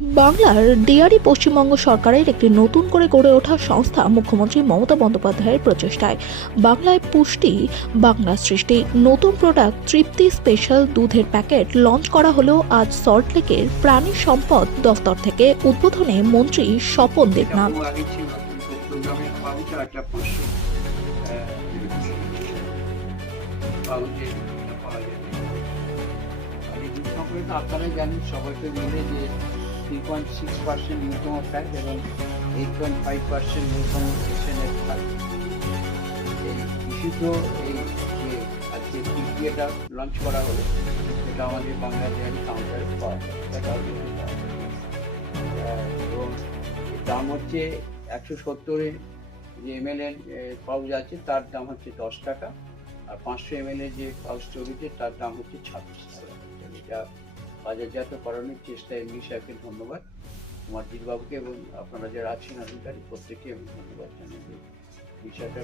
বাংলার ডেয়ারি পশ্চিমবঙ্গ সরকারের একটি নতুন করে গড়ে ওঠা সংস্থা মুখ্যমন্ত্রী মমতা বন্দ্যোপাধ্যায়ের প্রচেষ্টায় বাংলায় পুষ্টি বাংলা সৃষ্টি নতুন প্রোডাক্ট তৃপ্তি স্পেশাল দুধের প্যাকেট লঞ্চ করা হলো আজ সল্টলেকের প্রাণী সম্পদ দফতর থেকে। উদ্বোধনে মন্ত্রী স্বপন দেবনাথ। আপনারা জানেন সবাইকে মিলে যে 3.6% ন্যূনতম ফ্যাট এবং 8.5% ন্যূনতম সেশনের ফ্যাট এই বিশুদ্ধ এই যে আজকে পিপিএটা লঞ্চ করা হলো, এটা আমাদের বাংলা ডেয়ারি কাউন্টারে পাওয়া যায়। এবং এর দাম হচ্ছে 170 যে ml এর পাউচ আছে তার দাম হচ্ছে 10 টাকা, আর 500 ml এর যে পাউচ চলছে তার দাম হচ্ছে 26 টাকা। এটা বাজারজাত করানোর চেষ্টা এমনি সাহেবকে ধন্যবাদ, কুমারজিৎ বাবুকে এবং আপনারা যারা আছেন আধিকারিক প্রত্যেককে আমি ধন্যবাদ জানাই। বিষয়টা